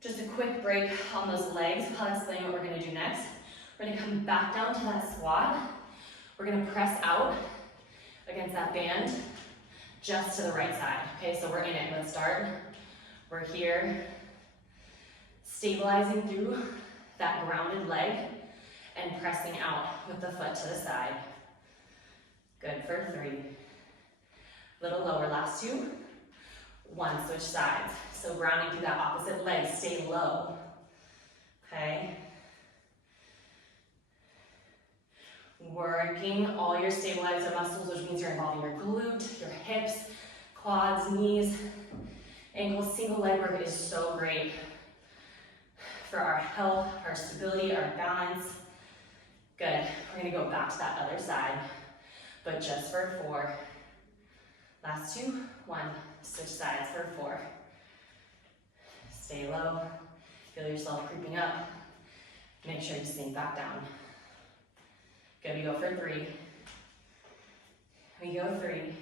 just a quick break on those legs. I'll explain what we're gonna do next. We're gonna come back down to that squat. We're gonna press out against that band, just to the right side. Okay, so we're in it. Let's start. We're here, stabilizing through that grounded leg and pressing out with the foot to the side. Good for 3. Little lower, last 2. 1, switch sides. So grounding through that opposite leg, stay low. Okay. Working all your stabilizer muscles, which means you're involving your glute, your hips, quads, knees, ankles. Single leg work is so great for our health, our stability, our balance. Good. We're gonna go back to that other side, but just for 4. Last 2, 1. Switch sides for 4. Stay low. Feel yourself creeping up. Make sure you sink back down. Good, we go for 3. We go 3.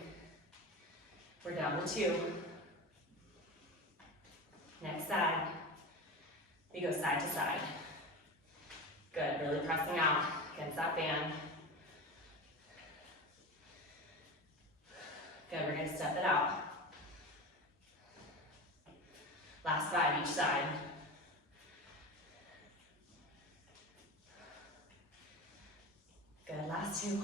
We're down to 2. Next side. We go side to side. Good, really pressing out against that band. Good, we're gonna step it out. Last 5 each side. Good, last 2.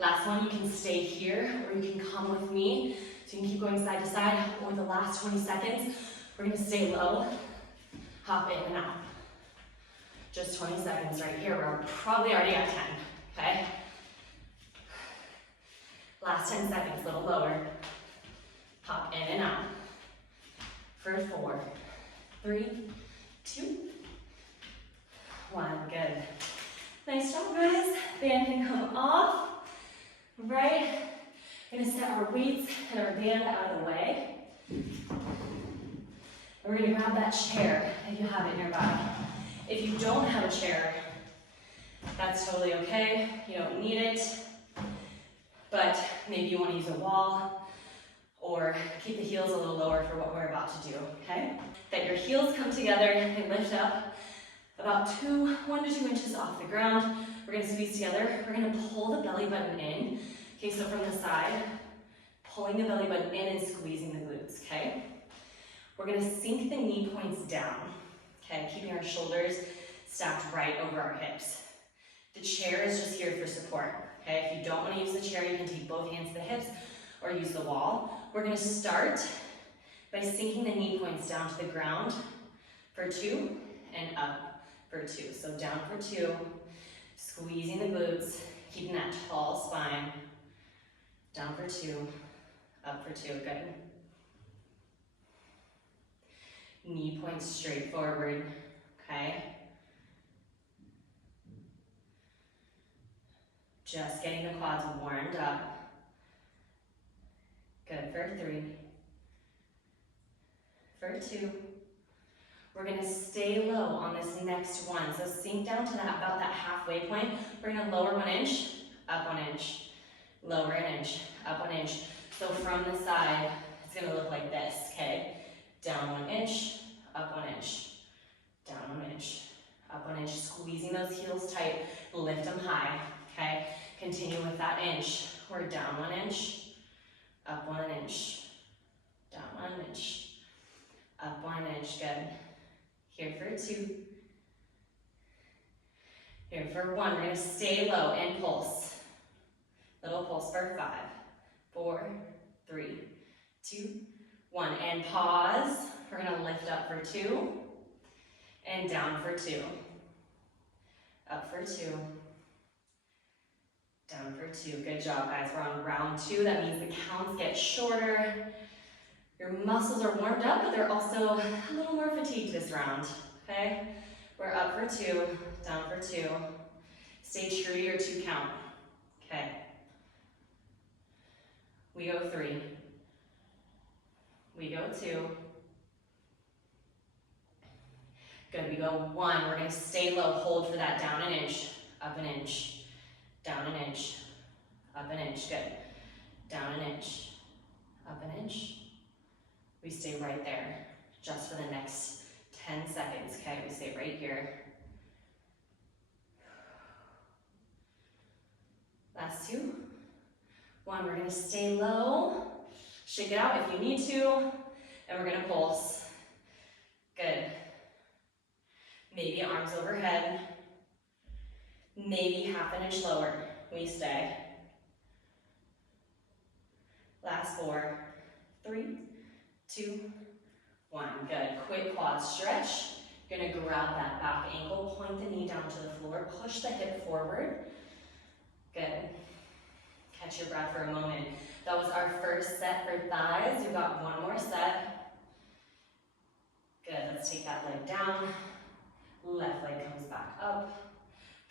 Last 1, you can stay here or you can come with me. So you can keep going side to side, or the last 20 seconds, we're gonna stay low, hop in and out. Just 20 seconds right here. We're probably already at 10, okay? Last 10 seconds, a little lower. Hop in and out. For 4, 3, 2, 1, good. Nice job, guys. Band can come off, right? We're gonna set our weights and our band out of the way. And we're gonna grab that chair if you have it nearby. If you don't have a chair, that's totally okay. You don't need it, but maybe you wanna use a wall or keep the heels a little lower for what we're about to do, okay? That your heels come together and lift up about 1 to 2 inches off the ground. We're gonna squeeze together. We're gonna pull the belly button in. Okay, so from the side, pulling the belly button in and squeezing the glutes, okay? We're gonna sink the knee points down, okay? Keeping our shoulders stacked right over our hips. The chair is just here for support, okay? If you don't wanna use the chair, you can take both hands to the hips or use the wall. We're gonna start by sinking the knee points down to the ground for 2 and up for 2. So down for 2, squeezing the glutes, keeping that tall spine. Down for 2, up for 2, good. Knee points straight forward, okay? Just getting the quads warmed up. Good for 3. For 2. We're gonna stay low on this next one. So sink down to that, about that halfway point. We're gonna lower 1 inch, up 1 inch, lower an inch, up 1 inch. So from the side, it's gonna look like this, okay? Down 1 inch, up 1 inch, down 1 inch, up 1 inch, squeezing those heels tight, lift them high, okay? Continue with that inch. We're down 1 inch, up 1 inch, down 1 inch, up 1 inch, good. Here for 2. Here for 1, we're gonna stay low and pulse. Little pulse for 5, 4, 3, 2, 1. And pause. We're gonna lift up for 2 and down for 2. Up for 2. Down for 2. Good job, guys. We're on round 2. That means the counts get shorter. Your muscles are warmed up, but they're also a little more fatigued this round, okay? We're up for 2, down for 2. Stay true to your 2 count, okay? We go 3. We go 2. Good, we go 1. We're gonna stay low, hold for that down an inch, up an inch, down an inch, up an inch, good. Down an inch, up an inch. We stay right there, just for the next 10 seconds, okay? We stay right here. Last 2. 1, we're gonna stay low. Shake it out if you need to, and we're gonna pulse. Good. Maybe arms overhead. Maybe half an inch lower. We stay. Last 4, 3, 2, 1. Good. Quick quad stretch. You're gonna grab that back ankle, point the knee down to the floor, push the hip forward. Good. Catch your breath for a moment. That was our first set for thighs. We've got 1 more set. Good. Let's take that leg down. Left leg comes back up.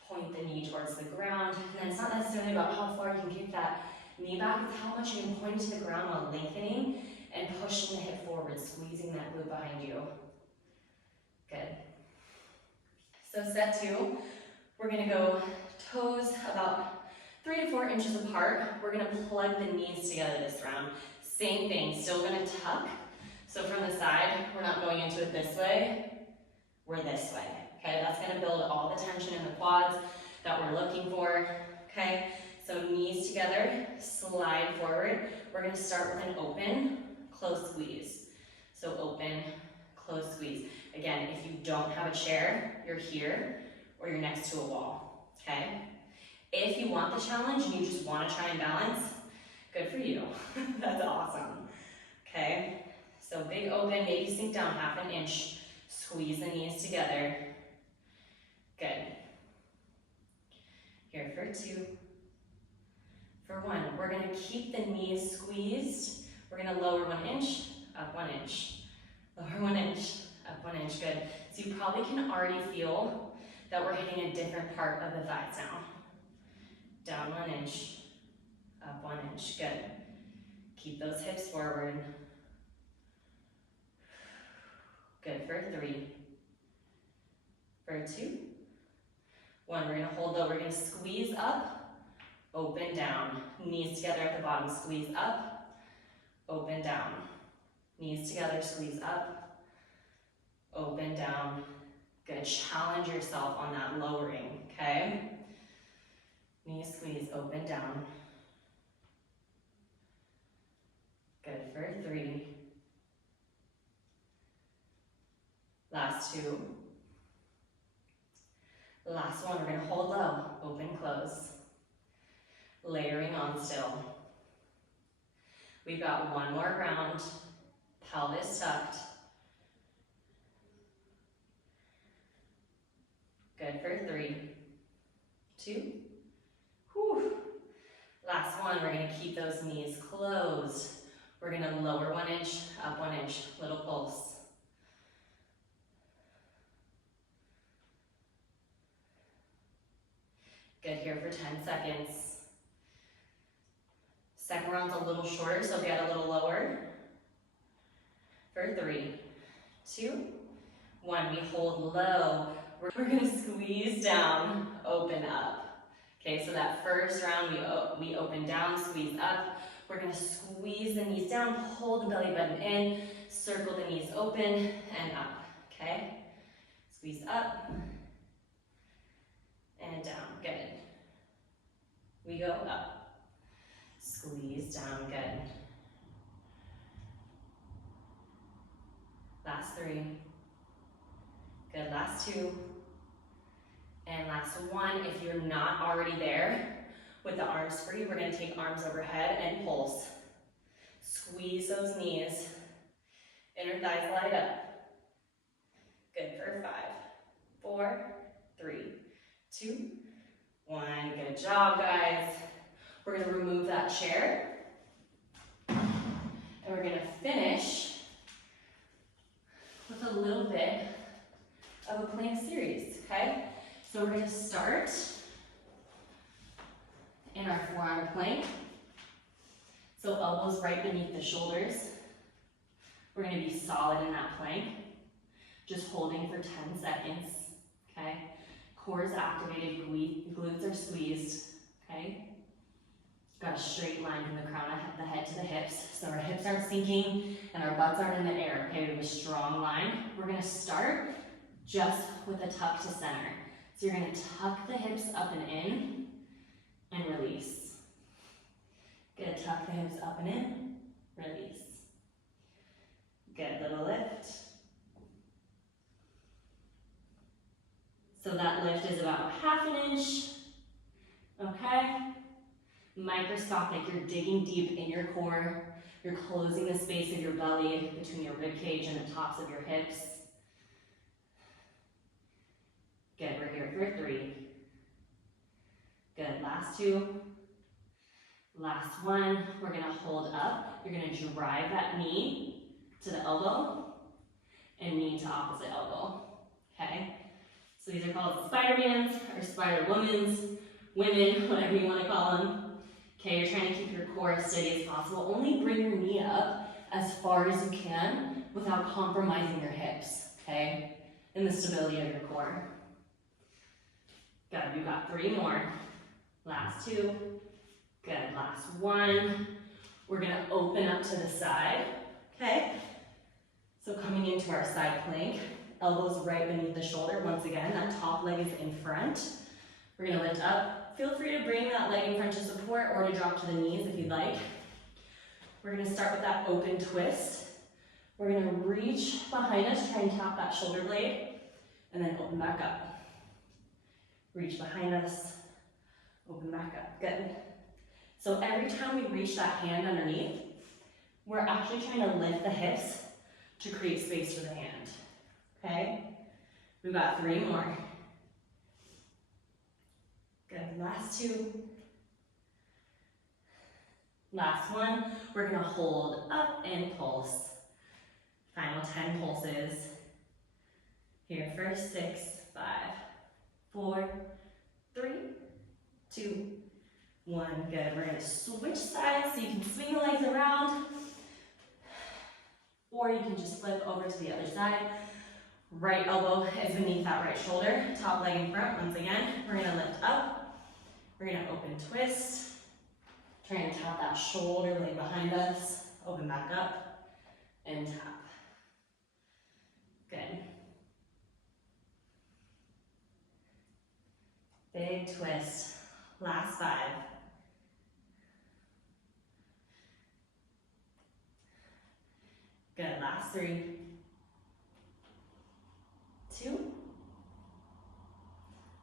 Point the knee towards the ground. And then it's not necessarily about how far you can kick that knee back, it's how much you can point to the ground while lengthening and pushing the hip forward, squeezing that glute behind you. Good. So set 2, we're gonna go toes about 3 to 4 inches apart. We're gonna plug the knees together this round. Same thing, still gonna tuck. So from the side, we're not going into it this way, we're this way. Okay, that's gonna build all the tension in the quads that we're looking for. Okay, so knees together, slide forward. We're gonna start with an open, close squeeze. So open, close squeeze. Again, if you don't have a chair, you're here or you're next to a wall, okay? If you want the challenge and you just wanna try and balance, good for you. That's awesome, okay? So big open, maybe sink down half an inch, squeeze the knees together. Good. Here for 2. For 1, we're gonna keep the knees squeezed. We're gonna lower 1 inch, up 1 inch. Lower 1 inch, up 1 inch, good. So you probably can already feel that we're hitting a different part of the thighs now. Down 1 inch, up 1 inch, good. Keep those hips forward. Good, for 3. For 2. 1, we're gonna hold low, we're gonna squeeze up, open down. Knees together at the bottom, squeeze up, open down. Knees together, squeeze up, open down. Good, challenge yourself on that lowering, okay? Knees squeeze, open down. Good, for 3. Last 2. Last 1, we're gonna hold low, open, close. Layering on still. We've got 1 more round. pelvis tucked. Good for 3, 2. Whew. Last one, we're gonna keep those knees closed. We're gonna lower 1 inch, up 1 inch, little pulse. Good here for 10 seconds. Second round's a little shorter, so get a little lower. For 3, 2, 1. We hold low. We're gonna squeeze down, open up. Okay, so that first round we open down, squeeze up. We're gonna squeeze the knees down, pull the belly button in, circle the knees open and up, okay? Squeeze up and down, good. We go up, squeeze down, good. Last 3, good, last 2. And last 1, if you're not already there with the arms free, we're gonna take arms overhead and pulse. Squeeze those knees, inner thighs light up. Good for 5, 4, 3, 2, 1. Good job, guys. We're gonna remove that chair. And we're gonna finish with a little bit of a plank series, okay? So we're gonna start in our forearm plank. So elbows right beneath the shoulders. We're gonna be solid in that plank. Just holding for 10 seconds, okay? Core is activated, glutes are squeezed, okay? Got a straight line from the crown of the head to the hips. So our hips aren't sinking and our butts aren't in the air, okay? We have a strong line. We're gonna start just with a tuck to center. So you're gonna tuck the hips up and in and release. Good, tuck the hips up and in, release. Good, little lift. So that lift is about 1/2 inch, okay? Microscopic, you're digging deep in your core. You're closing the space of your belly between your rib cage and the tops of your hips. Good, we're here for 3. Good, last 2. Last 1, we're gonna hold up. You're gonna drive that knee to the elbow and knee to opposite elbow, okay? So these are called Spider-Mans or Spider-Womans, women, whatever you wanna call them. Okay, you're trying to keep your core as steady as possible. Only bring your knee up as far as you can without compromising your hips, okay? And the stability of your core. Good, we've got 3 more. Last 2. Good, last 1. We're gonna open up to the side, okay? So coming into our side plank, elbows right beneath the shoulder. Once again, that top leg is in front. We're gonna lift up. Feel free to bring that leg in front to support or to drop to the knees if you'd like. We're gonna start with that open twist. We're gonna reach behind us, try and tap that shoulder blade, and then open back up. Reach behind us, open back up, good. So every time we reach that hand underneath, we're actually trying to lift the hips to create space for the hand, okay? We've got 3 more. Good, last 2. Last 1, we're gonna hold up and pulse. Final 10 pulses. Here for 6, 5, 4, 3, 2, 1. Good, we're gonna switch sides so you can swing the legs around, or you can just flip over to the other side. Right elbow is beneath that right shoulder, top leg in front. Once again, we're gonna lift up, we're gonna open twist, try and tap that shoulder blade behind us, open back up, and tap. Good. Big twist. Last 5. Good, last 3. 2.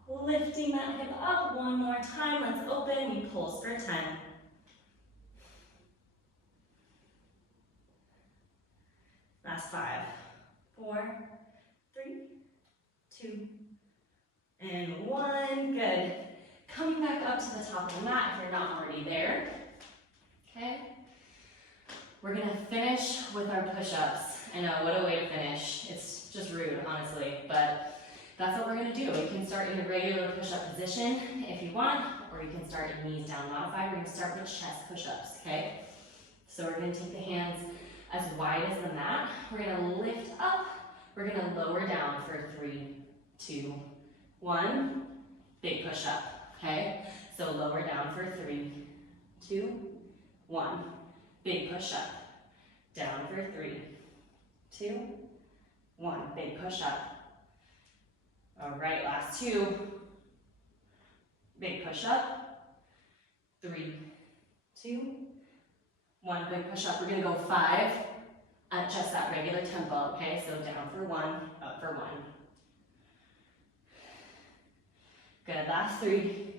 Lifting that hip up one more time. Let's open, we pulse for 10. Last 5, 4, 3, 2, and 1. Good. Coming back up to the top of the mat if you're not already there. Okay. We're gonna finish with our push-ups. I know, what a way to finish. It's just rude, honestly, but that's what we're gonna do. You can start in a regular push-up position if you want, or you can start in knees down modified. We're gonna start with chest push-ups, okay? So we're gonna take the hands as wide as the mat. We're gonna lift up. We're gonna lower down for 3, 2, 1. Big push-up, okay? So lower down for 3, 2, 1. Big push-up. Down for 3, 2, 1. Big push-up. All right, last 2. Big push-up. 3, 2, 1. Big push-up. We're gonna go 5 at just that regular tempo, okay? So down for 1, up for 1. Good, last 3,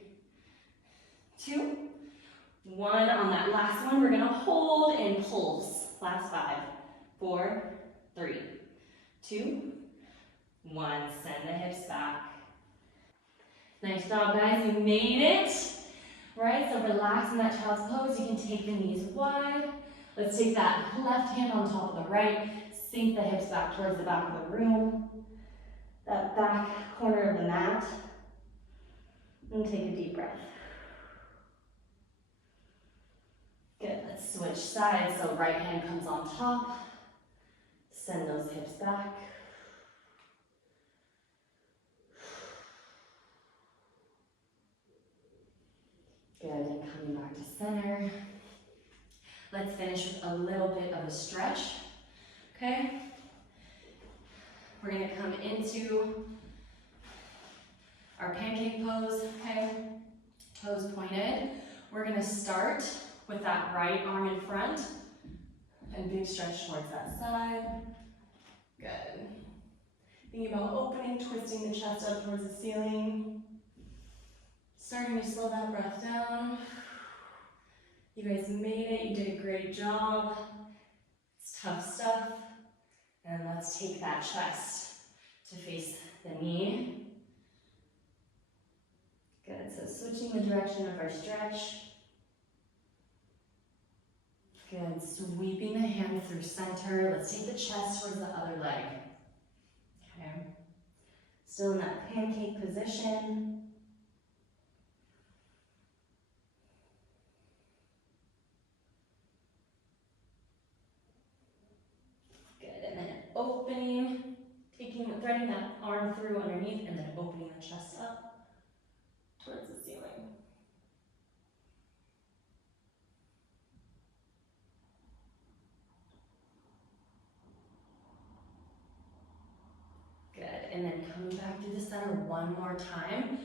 2, 1. On that last one, we're gonna hold and pulse. Last 5, 4, 3, 2, 1. Send the hips back. Nice job, guys. You made it. Right, so relax in that child's pose. You can take the knees wide. Let's take that left hand on top of the right. Sink the hips back towards the back of the room. That back corner of the mat. And take a deep breath. Good, let's switch sides. So right hand comes on top. Send those hips back. Good, and coming back to center. Let's finish with a little bit of a stretch, okay? We're gonna come into our pancake pose, okay? Toes pointed. We're gonna start with that right arm in front and big stretch towards that side. Good. Thinking about opening, twisting the chest up towards the ceiling. Starting to slow that breath down. You guys made it, you did a great job. It's tough stuff. And let's take that chest to face the knee. Good, so switching the direction of our stretch. Good, sweeping the hands through center. Let's take the chest towards the other leg. Okay. Still in that pancake position. Opening, threading that arm through underneath, and then opening the chest up towards the ceiling. Good, and then coming back to the center one more time.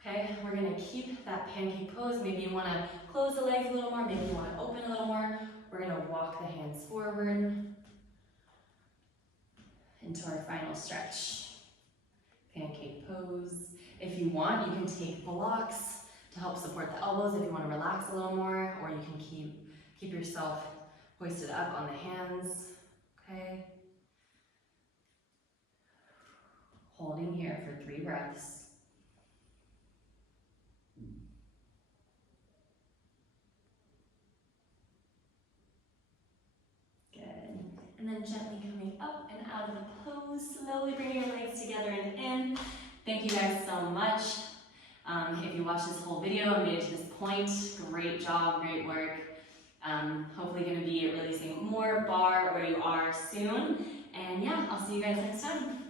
Okay, we're gonna keep that pancake pose. Maybe you wanna close the legs a little more, maybe you wanna open a little more. We're gonna walk the hands forward into our final stretch. Pancake pose. If you want, you can take blocks to help support the elbows if you want to relax a little more, or you can keep yourself hoisted up on the hands. Okay. Holding here for 3 breaths. Good. And then gently coming up and out of the pose, slowly bringing your legs together and in. Thank you guys so much. If you watched this whole video and made it to this point, great job, great work. Hopefully going to be releasing more Barre Where You Are soon. And yeah, I'll see you guys next time.